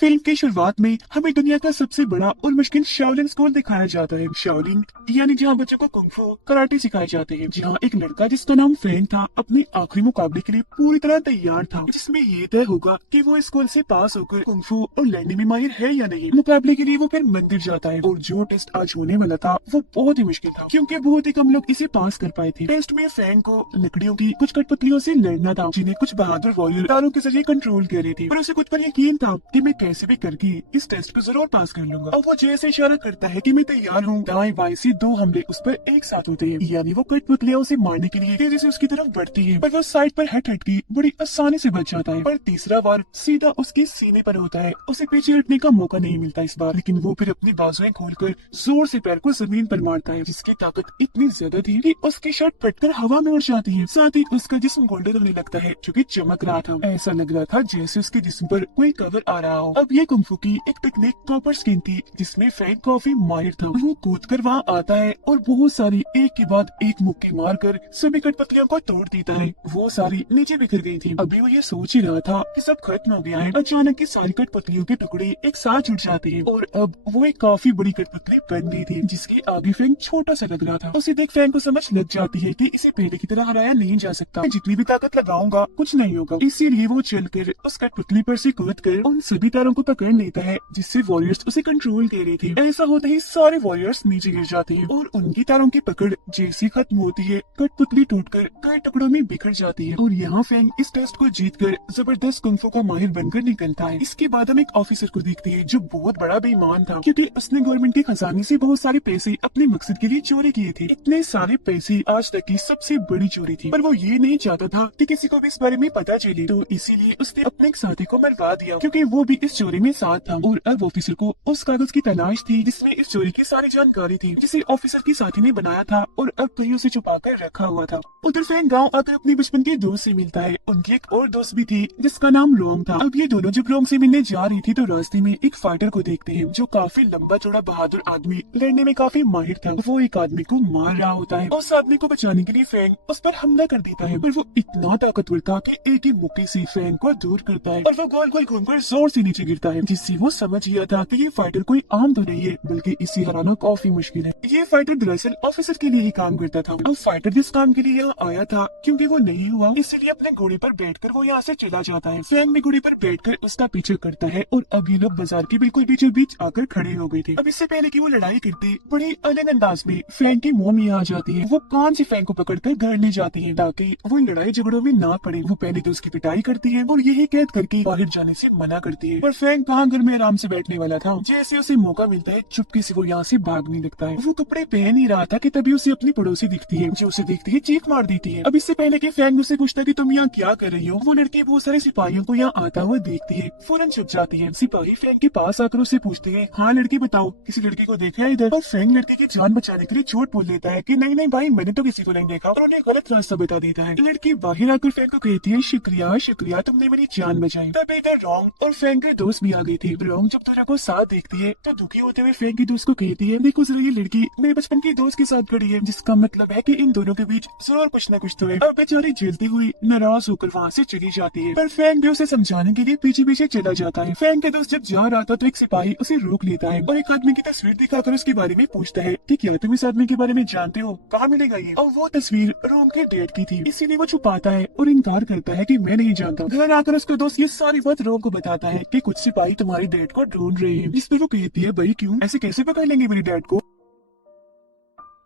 Film की शुरुआत में हमें दुनिया का सबसे बड़ा और मुश्किल शाओलिन स्कूल दिखाया जाता है। शाओलिन यानी जहाँ बच्चों को कुंफू कराटे सिखाए जाते हैं। जहाँ एक लड़का जिसका नाम फैंग था अपने आखिरी मुकाबले के लिए पूरी तरह तैयार था, जिसमें ये तय होगा कि वो स्कूल से पास होकर कुंफू और लड़ने में माहिर है या नहीं। मुकाबले के लिए वो फिर मंदिर जाता है और जो टेस्ट आज होने वाला था वो बहुत ही मुश्किल था, क्योंकि बहुत ही कम लोग इसे पास कर पाए थे। टेस्ट में फैंग को लकड़ियों की कुछ कठपुतलियों से लड़ना था, जिन्हें कुछ बहादुर वॉरियर तारों के जरिए कंट्रोल कर रही थी। पर उसे खुद पर यकीन था कि मैं कैसे भी करके इस टेस्ट को जरूर पास कर लूंगा। अब वो जैसे इशारा करता है कि मैं तैयार हूँ, दाएं बाएं से दो हमले उस पर एक साथ होते हैं, यानी वो कठपुतलियां उसे मारने के लिए तेजी से उसकी तरफ बढ़ती है, पर वो साइड पर हट हट की बड़ी आसानी से बच जाता है। पर तीसरा वार सीधा उसके सीने पर होता है, उसे पीछे हटने का मौका नहीं मिलता इस बार, लेकिन वो फिर अपनी बाजुएं खोलकर जोर से पैर को जमीन पर मारता है, जिसकी ताकत इतनी ज्यादा थी कि उसकी शर्ट फटकर हवा में उड़ जाती है। साथ ही उसका जिस्म गोल्डन होने लगता है, क्योंकि चमक रहा था। ऐसा लग रहा था जैसे उसके जिस्म पर कोई कवर आ रहा हो। अब ये कुंफू की एक टेक्निक कॉपर स्किन थी, जिसमें फैंग काफी माहिर था। वो कूद कर वहाँ आता है और बहुत सारी एक के बाद एक मुक्के मारकर सभी कठपुतलियों को तोड़ देता है। वो सारी नीचे बिखर गई थी। अभी वो ये सोच ही रहा था कि सब खत्म हो गया है, अचानक की सारी कठपुतलियों के टुकड़े एक साथ जुड़ जाते हैं और अब वो एक काफी बड़ी कठपुतली बन गई थी, जिसके आगे फैंग छोटा सा लग रहा था। उसे देख फैंग को समझ लग जाती है कि इसे पहले की तरह हराया नहीं जा सकता। मैं जितनी भी ताकत लगाऊंगा कुछ नहीं होगा। इसीलिए वो चलकर उस कठपुतली पर से कूद कर उन सभी तारों को पकड़ लेता है, जिससे वॉरियर्स उसे कंट्रोल कर रहे थे। ऐसा होते ही सारे वॉरियर्स नीचे गिर जाते हैं और उनकी तारों की पकड़ जैसी खत्म होती है, कठपुतली टूटकर कई टुकड़ों में बिखर जाती है। और यहाँ फैंग इस टेस्ट को जीतकर जबरदस्त कुंफू का माहिर बनकर निकलता है। इसके बाद हम एक ऑफिसर को देखते हैं जो बहुत बड़ा बेईमान था, क्योंकि उसने गवर्नमेंट के खजाने से बहुत सारे पैसे अपने मकसद के लिए चोरी किए थे। इतने सारे पैसे आज तक की सबसे बड़ी चोरी थी, पर वो ये नहीं चाहता था कि किसी को भी इस बारे में पता चले, तो इसीलिए उसने अपने एक साथी को मरवा दिया, क्योंकि वो भी इस चोरी में साथ था। और अब ऑफिसर को उस कागज की तलाश थी जिसमें इस चोरी की सारी जानकारी थी, जिसे ऑफिसर की साथी ने बनाया था और अब कहीं उसे छुपा कर रखा हुआ था। उधर फैंग गाँव आकर अपने बचपन के दोस्त से मिलता है। उनकी एक और दोस्त भी थी जिसका नाम रोंग था। अब ये दोनों जब रोंग से मिलने जा रही थी तो रास्ते में एक फाइटर को देखते हैं जो काफी लंबा चौड़ा बहादुर आदमी, लड़ने में काफी माहिर था। वो एक आदमी को मार रहा होता है। उस आदमी को बचाने के लिए फैंग उस पर हमला कर देता है, पर वो इतना ताकतवर था कि एक ही मुक्के से फैंग को दूर करता है और वो गोल गोल घूमकर जोर से नीचे गिरता है, जिससे वो समझ गया था कि ये फाइटर कोई आम तो नहीं है, बल्कि इसे हराना काफी मुश्किल है। ये फाइटर दरअसल ऑफिसर के लिए ही काम करता था। अब फाइटर जिस काम के लिए यहाँ आया था, क्योंकि वो नहीं हुआ, इसलिए अपने घोड़े पर बैठकर वो यहाँ से चला जाता है। फैंग भी घोड़े पर बैठकर उसका पीछे करता है और अब ये लोग बाजार के बिल्कुल बीचों बीच आकर खड़े हो गए थे। अब इससे पहले कि वो लड़ाई करते, बड़े अलग अंदाज में फैंग की मॉम यहाँ आ जाती है। वो कान से फैंग को पकड़कर घर ले जाती है ताकि वो लड़ाई झगड़ों में ना पड़े। वो पहले तो उसकी पिटाई करती है और यही कैद करके बाहर जाने से मना करती है, पर फैंग कहाँ घर में आराम से बैठने वाला था। जैसे उसे मौका मिलता है चुपके से वो यहाँ से भागने लगता है। वो कपड़े पहन ही रहा था कि तभी उसे अपनी पड़ोसी दिखती है, जो उसे देखते ही चीख मार देती है। अब इससे पहले कि फैंग उसे पूछता कि तुम यहाँ क्या कर रही हो, वो लड़की बहुत सारे सिपाहियों को यहाँ आता हुआ देखती है, फौरन छुप जाती है। सिपाही फैंग के पास आकर उसे पूछते हैं, हाँ लड़की बताओ, किसी लड़की को देखा है इधर? और फैंग लड़की की जान बचाने के लिए झूठ बोल देता है कि नहीं नहीं भाई, मैंने तो किसी को नहीं देखा, और उन्हें गलत रास्ता बता देता है। लड़की बाहर आकर फैंग को कहती है, शुक्रिया शुक्रिया, तुमने मेरी जान बचाई। तब इधर रोंग और फैंग के दोस्त भी आ गए थे। रोंग जब दोनों को साथ देखती है तो दुखी होते हुए फैंग की दोस्त को कहती है, देखो जरा ये लड़की मेरे बचपन की दोस्त के साथ खड़ी है, जिसका मतलब है कि इन दोनों के बीच जरूर कुछ न कुछ तो है। अब बेचारी झेलती हुई नाराज होकर वहाँ से चली जाती है, पर फैंग भी उसे समझाने के लिए पीछे पीछे चला जाता है। फैंग के दोस्त जब जा रहा था तो एक सिपाही उसे रोक लेता है और एक आदमी की तस्वीर दिखाकर उसके बारे में पूछता है कि क्या तुम इस आदमी के बारे में जानते हो, कहाँ मिलेगा ये? और वो तस्वीर रोंग के डैड की थी, इसीलिए वो छुपाता है और इनकार करता है कि मैं नहीं जानता। घर आकर उसका दोस्त ये सारी बात रोंग को बताता है कि कुछ सिपाही तुम्हारे डैड को ढूंढ रहे हैं, जिस पर वो कहती है, भाई क्यों, ऐसे कैसे पकड़ लेंगे मेरे डैड को?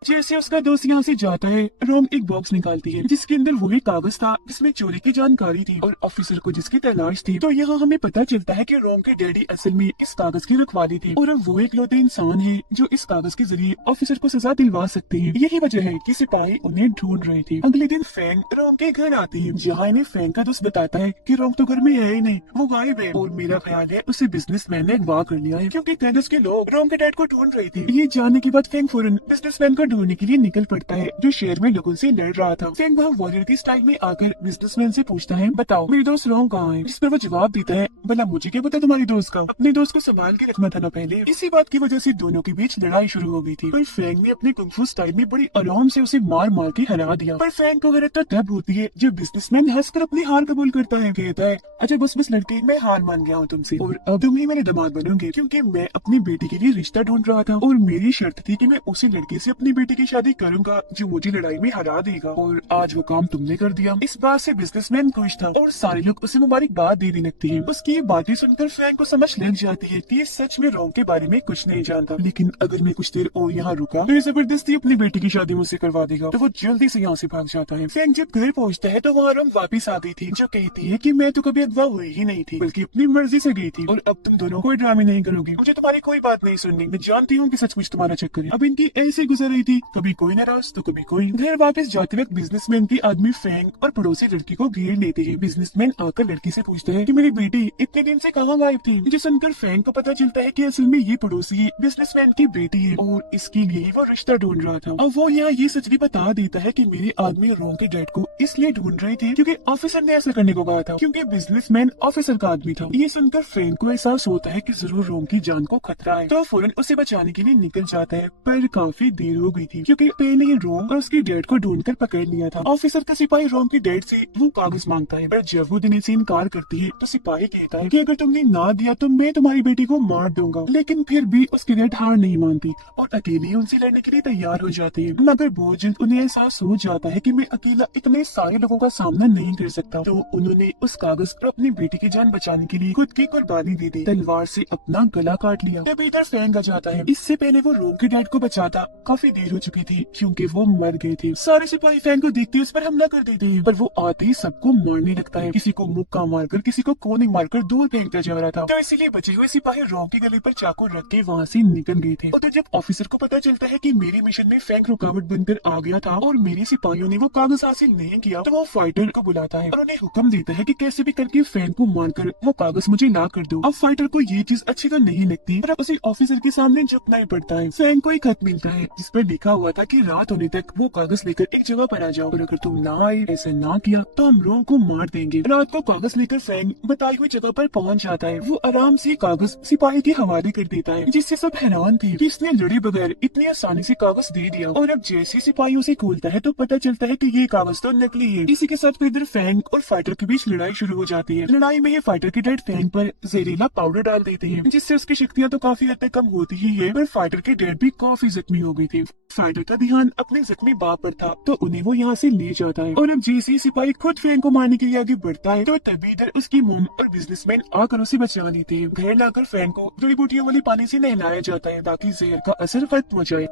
जैसे उसका दोस्त यहाँ से जाता है, रोम एक बॉक्स निकालती है जिसके अंदर वही कागज था जिसमें चोरी की जानकारी थी और ऑफिसर को जिसकी तलाश थी। तो यहाँ हमें पता चलता है कि रोम के डैडी असल में इस कागज की रखवाली थी और अब वो इकलौते इंसान है जो इस कागज के जरिए ऑफिसर को सजा दिलवा सकते हैं। यही वजह है कि सिपाही उन्हें ढूंढ रहे थे। अगले दिन फैंग रोम के घर आती है, जहाँ इन्हें फैंग का दोस्त बताता है कि रोम तो घर में है ही नहीं, वो गायब है और मेरा ख्याल है उसे बिजनेसमैन ने अगवा कर लिया है, क्योंकि कैनस के लोग रोम के डैड को ढूंढ रहे थे। ये जानने के बाद फैंग फौरन बिजनेसमैन को को ढूंढने के लिए निकल पड़ता है जो शहर में लोगों से लड़ रहा था। फेंग वहाँ वॉरियर की स्टाइल में आकर बिजनेसमैन से पूछता है, बताओ मेरे दोस्त रॉन्ग कहाँ है? जिस पर वो जवाब देता है, भला मुझे क्या पता तुम्हारी दोस्त का, अपने दोस्त को संभाल के रखना था ना पहले। इसी बात की वजह से दोनों के बीच लड़ाई शुरू हो गई थी, पर फेंग ने अपने कुंफू स्टाइल में बड़ी आराम से उसे मार मार के हरा दिया। पर फेंग को हैरत तब होती है जब बिजनेसमैन हंसकर अपनी हार कबूल करता है, कहता है, अच्छा बस बस लड़के, मैं हार मान गया हूँ तुमसे और अब तुम ही मेरे दामाद बनोगे, क्योंकि मैं अपनी बेटी के लिए रिश्ता ढूंढ रहा था और मेरी शर्त थी कि मैं उसी लड़के से अपनी बेटी की शादी करूंगा जो मुझे लड़ाई में हरा देगा, और आज वो काम तुमने कर दिया। इस बात से बिजनेसमैन खुश था और सारे लोग उसे मुबारकबाद देने लगते हैं। उसकी ये बातें सुनकर फेंग को समझ लग जाती है कि ये सच में रोंग के बारे में कुछ नहीं जानता, लेकिन अगर मैं कुछ देर और यहाँ रुका तो ये जबरदस्ती अपनी बेटी की शादी मुझसे करवा देगा, तो वो जल्दी से यहाँ से भाग जाता है। फेंग जब घर पहुँचता है तो वहाँ रोंग वापिस आ गई थी, जो कहती है कि मैं तो कभी अगवा हुई ही नहीं थी, बल्कि अपनी मर्जी से गई थी, और अब तुम दोनों कोई ड्रामे नहीं करोगे, मुझे तुम्हारी कोई बात नहीं सुननी, मैं जानती हूँ कि सचमुच तुम्हारा चक्कर है। अब इनकी ऐसे गुजर रही थी, कभी कोई नाराज तो कभी कोई। घर वापस जाते वक्त बिजनेसमैन की आदमी फेंग और पड़ोसी लड़की को घेर लेते हैं। बिजनेसमैन आकर लड़की से पूछता है कि मेरी बेटी इतने दिन से कहाँ गायब थी, जो सुनकर फेंग को पता चलता है कि असल में ये पड़ोसी बिजनेसमैन की बेटी है और इसके लिए वो रिश्ता ढूंढ रहा था। अब वो यहाँ ये सच भी बता देता है कि मेरे आदमी रोंग के डैड को इसलिए ढूंढ रहे थे क्योंकि ऑफिसर ने ऐसा करने को कहा था, क्योंकि बिजनेसमैन ऑफिसर का आदमी था। ये सुनकर फेंग को एहसास होता है कि जरूर रोंग की जान को खतरा है, तो फौरन उसे बचाने के लिए निकल जाता है, पर काफी देर हो गई थी क्योंकि पहले ही रोंग और उसके डैड को ढूंढकर पकड़ लिया था। ऑफिसर का सिपाही रोंग के डैड से वो कागज मांगता है, पर जब वो देने से इनकार करती है तो सिपाही कहता है कि अगर तुमने ना दिया तो मैं तुम्हारी बेटी को मार दूंगा, लेकिन फिर भी उसके डैड हार नहीं मानती और अकेले उनसे लड़ने के लिए तैयार हो जाती है। मगर बहुत जल्द उन्हें एहसास हो जाता है कि मैं अकेला इतने सारे लोगों का सामना नहीं कर सकता, तो उन्होंने उस कागज पर अपनी बेटी की जान बचाने के लिए खुद की कुर्बानी दे दी, तलवार से अपना गला काट लिया। तब इधर फेंग आ जाता है। इससे पहले वो रोंग के डैड को बचाता काफी देर हो चुकी थी क्योंकि वो मर गए थे। सारे सिपाही फेंग को देखते उस पर हमला कर देते हैं, पर वो आते ही सबको मारने लगता है, किसी को मुक्का मारकर किसी को कोनी मारकर दूर फेंकता जा रहा था। तो इसीलिए बचे हुए सिपाही रोंग के गले पर चाकू रख के वहाँ से निकल गए थे। और तो जब ऑफिसर को पता चलता है कि मेरे मिशन में फेंग रुकावट बनकर आ गया था और मेरे सिपाहियों ने वो कागज हासिल नहीं किया, तो वो फाइटर को बुलाता है और उन्हें हुक्म देता है कि कैसे भी करके फेंग को मारकर वो कागज मुझे ला कर दो। अब फाइटर को ये चीज अच्छी तो नहीं लगती, पर अब उसे ऑफिसर के सामने झुकना ही पड़ता है। फेंग को एक खत मिलता है जिस पर लिखा हुआ था कि रात होने तक वो कागज लेकर एक जगह पर आ जाओ, और अगर तुम ना आए, ऐसा ना किया तो हम रोंग को मार देंगे। रात को कागज लेकर फेंग बताई हुई जगह पर पहुंच जाता है। वो आराम से कागज सिपाही के हवाले कर देता है, जिससे सब हैरान थे कि इसने लड़े बगैर इतनी आसानी से कागज दे दिया। और अब जैसे सिपाही उसे खोलता है तो पता चलता है कि ये कागज तो नकली है। इसी के साथ फिर इधर फेंग और फाइटर के बीच लड़ाई शुरू हो जाती है। लड़ाई में ये फाइटर के डैड फेंग पर जहरीला पाउडर डाल देते हैं, जिससे उसकी शक्तियाँ तो काफी हद तक कम होती ही है, पर फाइटर के डैड भी काफी जख्मी हो गई थी। फाइटर का ध्यान अपने जख्मी बाप पर था, तो उन्हें वो यहाँ से ले जाता है। और अब जैसे ही सिपाही खुद फेंग को मारने के लिए आगे बढ़ता है तो तभी इधर उसकी मोम और बिजनेसमैन आकर उसे बचा लेते हैं। घर लाकर फेंग को जड़ी बूटियों वाली पानी से नहलाया जाता है ताकि जहर का असर खत्म हो जाए।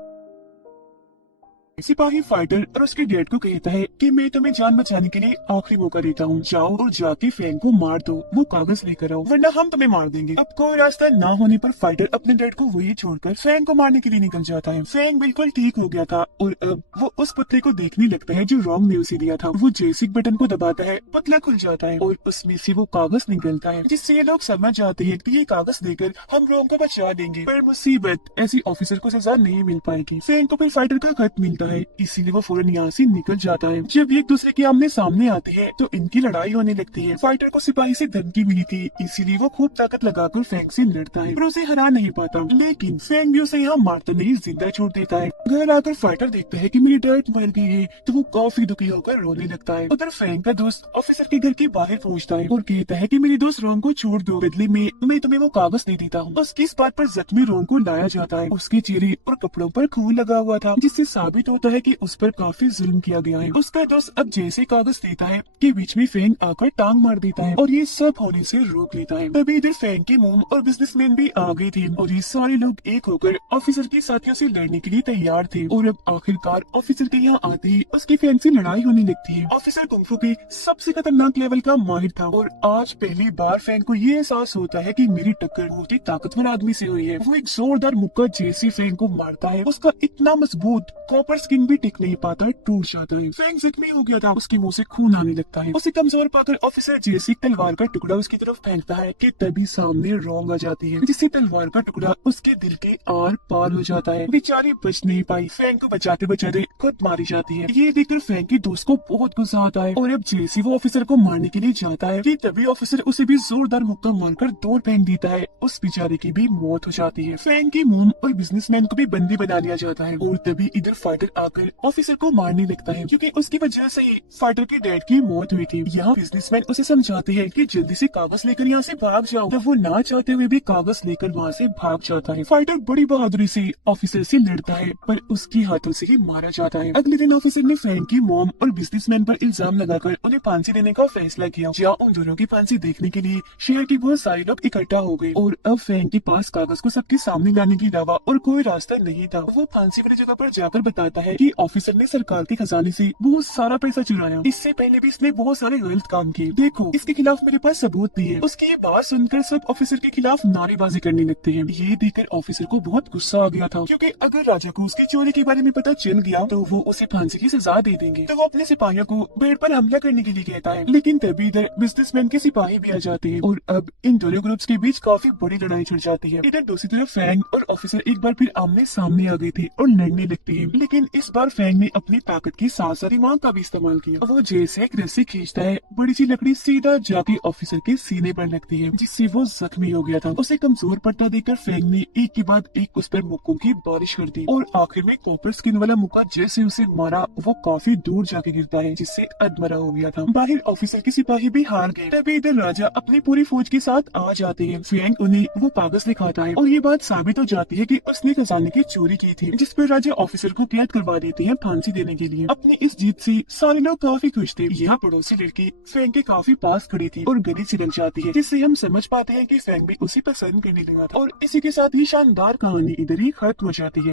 सिपाही फाइटर और उसके डैड को कहता है कि मैं तुम्हें जान बचाने के लिए आखिरी मौका देता हूँ, जाओ और जाके फेंग को मार दो, वो कागज लेकर आओ वरना हम तुम्हें मार देंगे। अब कोई रास्ता ना होने पर फाइटर अपने डैड को वही छोड़कर फेंग को मारने के लिए निकल जाता है। फेंग बिल्कुल ठीक हो गया था और अब वो उस पत्ते को देखने लगता है जो रोंग ने उसे दिया था। वो जैसे बटन को दबाता है, पतला खुल जाता है और उसमें से वो कागज निकलता है, जिससे ये लोग समझ जाते हैं कि ये कागज देकर हम रोंग को बचा देंगे। पर मुसीबत, ऐसी ऑफिसर को सजा नहीं मिल पाएगी। फेंग को फिर फाइटर का खत मिलता है, इसीलिए वो फौरन यहाँ से निकल जाता है। जब ये एक दूसरे के आमने सामने आते हैं तो इनकी लड़ाई होने लगती है। फाइटर को सिपाही से धमकी मिली थी, इसीलिए वो खूब ताकत लगाकर फेंग से लड़ता है, पर उसे हरा नहीं पाता। लेकिन फेंग भी उसे यहाँ मारता नहीं, जिंदा छोड़ देता है। घर आकर फाइटर देखता है कि मेरी डैड मर गई है, तो वो काफी दुखी होकर रोने लगता है। उधर फेंग का दोस्त ऑफिसर के घर के बाहर पहुँचता है और कहता है कि मेरी दोस्त रोंग को छोड़ दो, बदले में मैं तुम्हें वो कागज दे देता हूँ। उसकी इस बात पर जख्मी रोंग को लाया जाता है। उसके चेहरे और कपड़ों पर खून लगा हुआ था, जिससे साबित होता है कि उस पर काफी जुल्म किया गया है। उसका दोस्त अब जैसे कागज देता है कि बीच में फेंग आकर टांग मार देता है और ये सब होने से रोक लेता है। तभी इधर फेंग की मोम और बिजनेसमैन भी आ गए थे और ये सारे लोग एक होकर ऑफिसर के साथियों से लड़ने के लिए तैयार थे। और अब आखिरकार ऑफिसर के यहाँ आते ही उसकी फेंग से लड़ाई होने लगती है। ऑफिसर कुंफू के सबसे खतरनाक लेवल का माहिर था और आज पहली बार फेंग को ये एहसास होता है कि मेरी टक्कर बहुत ही ताकतवर आदमी से हुई है। वो एक जोरदार मुक्का जैसे फेंग को मारता है। उसका इतना मजबूत कॉपर स्किन भी टिक नहीं पाता, टूट जाता है। फैंग जख्मी हो गया था, उसके मुंह से खून आने लगता है। उसे कमजोर पाकर ऑफिसर जेसी तलवार का टुकड़ा उसकी तरफ फेंकता है कि तभी सामने रोंग आ जाती है, जिससे तलवार का टुकड़ा उसके दिल के आर पार हो जाता है। बेचारी बच नहीं पाई, फैंग को बचाते बचाते खुद मारी जाती है। ये देखकर फैंग के दोस्त को बहुत गुस्सा आता है और अब जेसी वो ऑफिसर को मारने के लिए जाता है कि तभी ऑफिसर उसे भी जोरदार मुक्का मारकर दौड़ फेंक देता है। उस बेचारे की भी मौत हो जाती है। फैंग की मोम और बिजनेसमैन को भी बंदी बना लिया जाता है और तभी इधर फाइटर आकर ऑफिसर को मारने लगता है, क्योंकि उसकी वजह से ही फाइटर के डैड की मौत हुई थी। यहाँ बिजनेसमैन उसे समझाते हैं कि जल्दी से कागज लेकर यहाँ से भाग जाओ, तब वो ना चाहते हुए भी कागज लेकर वहाँ से भाग जाता है। फाइटर बड़ी बहादुरी से ऑफिसर से लड़ता है पर उसके हाथों से ही मारा जाता है। अगले दिन ऑफिसर ने फैंग की मोम और बिजनेसमैन पर इल्जाम लगाकर उन्हें फांसी देने का फैसला किया। जहाँ उन दोनों की फांसी देखने के लिए शहर के बहुत सारे लोग इकट्ठा हो गए और अब फैंग के पास कागज को सबके सामने लाने के अलावा और कोई रास्ता नहीं था। वो फांसी वाली जगह पर जाकर बताता है कि ऑफिसर ने सरकार के खजाने से बहुत सारा पैसा चुराया, इससे पहले भी इसने बहुत सारे गलत काम किए, देखो इसके खिलाफ मेरे पास सबूत भी है। उसकी ये बात सुनकर सब ऑफिसर के खिलाफ नारेबाजी करने लगते हैं। ये देखकर ऑफिसर को बहुत गुस्सा आ गया था, क्योंकि अगर राजा को उसकी चोरी के बारे में पता चल गया तो वो उसे फांसी की सजा दे देंगे। तो वो अपने सिपाहियों को बेड पर हमला करने के लिए कहता है, लेकिन तभी इधर बिजनेसमैन के सिपाही भी आ जाते हैं और अब इन दोनों ग्रुप्स के बीच काफी बड़ी लड़ाई छिड़ जाती है। इधर दूसरी तरफ फैंग और ऑफिसर एक बार फिर आमने सामने आ गए थे और लड़ने लगते हैं, लेकिन इस बार फैंग ने अपनी ताकत की साथ साथ दिमाग का भी इस्तेमाल किया। वो जैसे एक रस्सी खींचता है, बड़ी सी लकड़ी सीधा जाके ऑफिसर के सीने पर लगती है, जिससे वो जख्मी हो गया था। उसे कमजोर पड़ता देखकर फैंग ने एक के बाद एक उस पर मुक्कों की बारिश कर दी और आखिर में कॉपर स्किन वाला मुक्का जैसे उसे मारा वो काफी दूर जाके गिरता है, जिससे अधमरा हो गया था। बाहर ऑफिसर के सिपाही भी हार गए। तभी इधर राजा अपनी पूरी फौज के साथ आ जाते हैं। फैंग उन्हें वो कागज दिखाता है और ये बात साबित हो जाती है कि उसने खजाने की चोरी की थी, जिस पर राजा ऑफिसर को कैद करवा देते हैं फांसी देने के लिए। अपनी इस जीत से सारे लोग काफी खुश थे। यहाँ पड़ोसी लड़की फैंग के काफी पास खड़ी थी और गले से लग जाती है, जिससे हम समझ पाते हैं कि फैंग भी उसे पसंद करने लगा था। और इसी के साथ ही शानदार कहानी इधर ही खत्म हो जाती है।